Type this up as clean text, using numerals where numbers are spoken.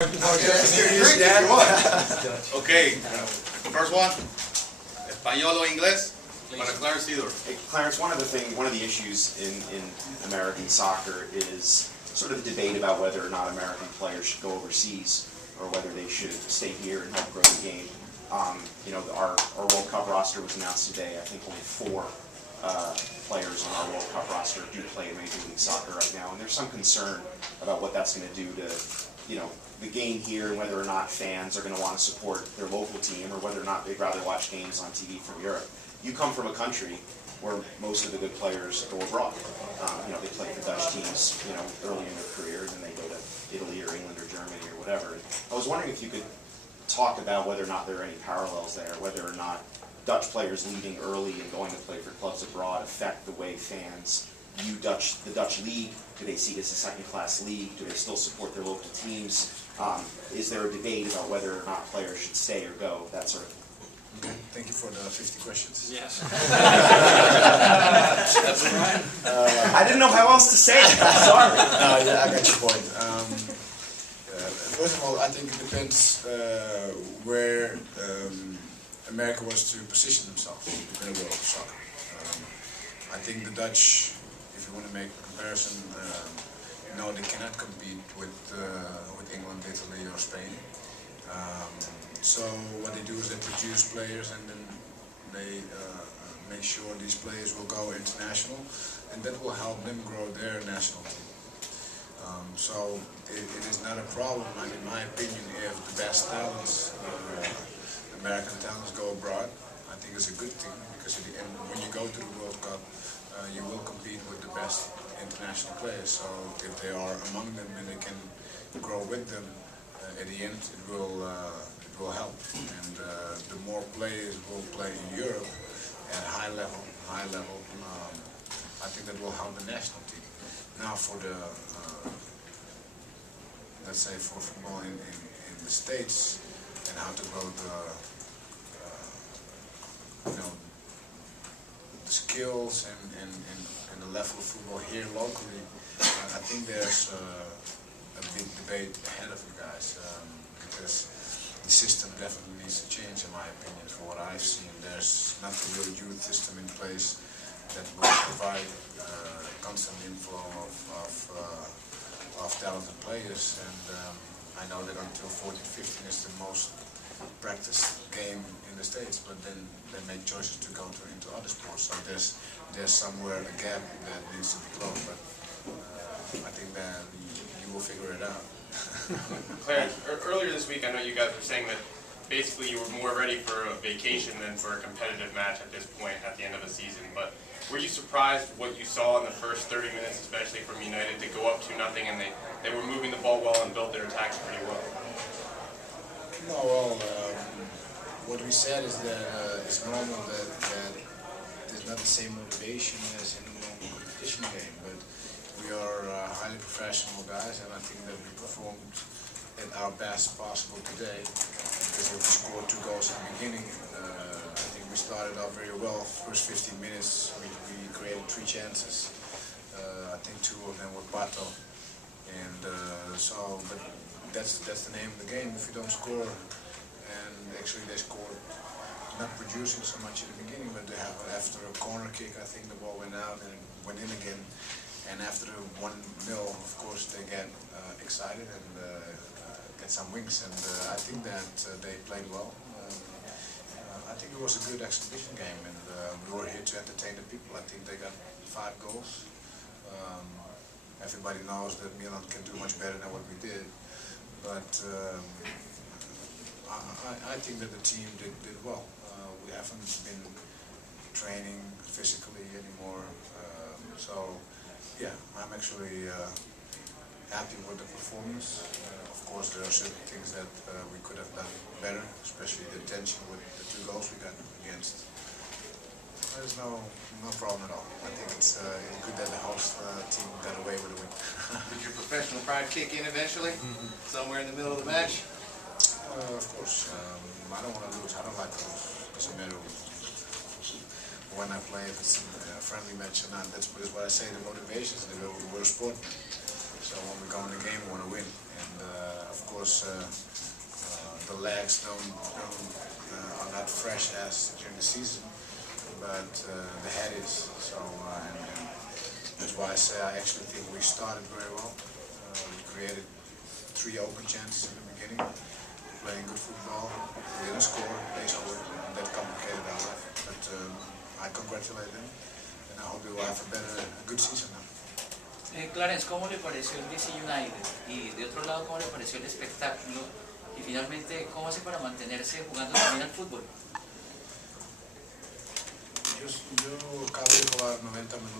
Okay, first one, español o inglés para Clarence Seedorf. Hey, Clarence, one of the issues in American soccer is sort of the debate about whether or not American players should go overseas or whether they should stay here and help grow the game. You know, our World Cup roster was announced today. I think only 4 players on our World Cup roster do play in Major League Soccer right now, and there's some concern about what that's going to do to, you know, the game here, and whether or not fans are going to want to support their local team, or whether or not they'd rather watch games on TV from Europe. You come from a country where most of the good players go abroad. You know, they play for Dutch teams, you know, early in their career, and then they go to Italy or England or Germany or whatever. And I was wondering if you could talk about whether or not there are any parallels there, whether or not Dutch players leaving early and going to play for clubs abroad affect the way fans view the Dutch league. Do they see it as a second-class league? Do they still support their local teams? Is there a debate about whether or not players should stay or go, that sort of thing? Okay, thank you for the 50 questions. Yes. That's right. I didn't know how else to say it. Sorry. Yeah, I got your point. First of all, I think it depends where America wants to position themselves in the world of soccer. I think the Dutch, if you want to make a comparison, no, they cannot compete with England, Italy, or Spain. So what they do is they produce players, and then they make sure these players will go international, and that will help them grow their national team. So it is not a problem, in my opinion, if the best talents, American talents, go abroad. I think it's a good thing, because at the end, when you go to the World Cup, you will compete with the best international players. So if they are among them and they can grow with them, at the end it will help. And the more players will play in Europe at high level, I think that will help the national team. Now for the let's say for football in the States, and how to grow the the skills and the level of football here locally, I think there's a big debate ahead of you guys, because the system definitely needs to change, in my opinion. For what I've seen, there's not a real youth system in place that will provide constant inflow of talented players, and I know that until 14-15 is the most practiced game in the States, but then they make choices to go into other sports. So there's somewhere a gap that needs to be closed, but I think that you will figure it out. Clarence, earlier this week I know you guys were saying that basically you were more ready for a vacation than for a competitive match at this point at the end of the season, but were you surprised what you saw in the first 30 minutes, especially from United, to go up 2-0, and they were moving the ball well and built their attacks pretty well? No, well, what we said is that it's normal that there's not the same motivation as in a normal competition game, but we are highly professional guys, and I think that we performed at our best possible today, because we scored 2 goals in the beginning. I think we started off very well. First 15 minutes we created 3 chances. I think 2 of them were Pato, and but that's the name of the game. If you don't score, and actually they scored, not producing so much in the beginning, but they have, after a corner kick, I think the ball went out and went in again. And after 1-0, of course, they get excited and get some wings. And I think that they played well. I think it was a good exhibition game, and we were here to entertain the people. I think they got 5 goals. Everybody knows that Milan can do much better than what we did. But I think that the team did well. We haven't been training physically anymore. So yeah, I'm actually happy with the performance. Of course, there are certain things that we could have done better, especially the tension with the 2 goals we got against. There's no problem at all. I think it's good that the host team got away with a win. Did your professional pride kick in eventually? Somewhere in the middle of the match? Of course. I don't want to lose. I don't like to lose. Doesn't matter when I play, if it's a friendly match or not. That's what I say, the motivation is we're a sport. So when we go in the game, we want to win. and of course the legs are not fresh as during the season, but the head is. So and that's why I say I actually think we started very well. We created 3 open chances in the beginning, playing good football. We didn't score, they scored, and that complicated our life. But I congratulate them, and I hope we will have a good season now. Clarence, ¿cómo le pareció el DC United? Y de otro lado, ¿cómo le pareció el espectáculo? Y finalmente, ¿cómo hace para mantenerse jugando también al fútbol? Yo acabo de jugar 90 minutos.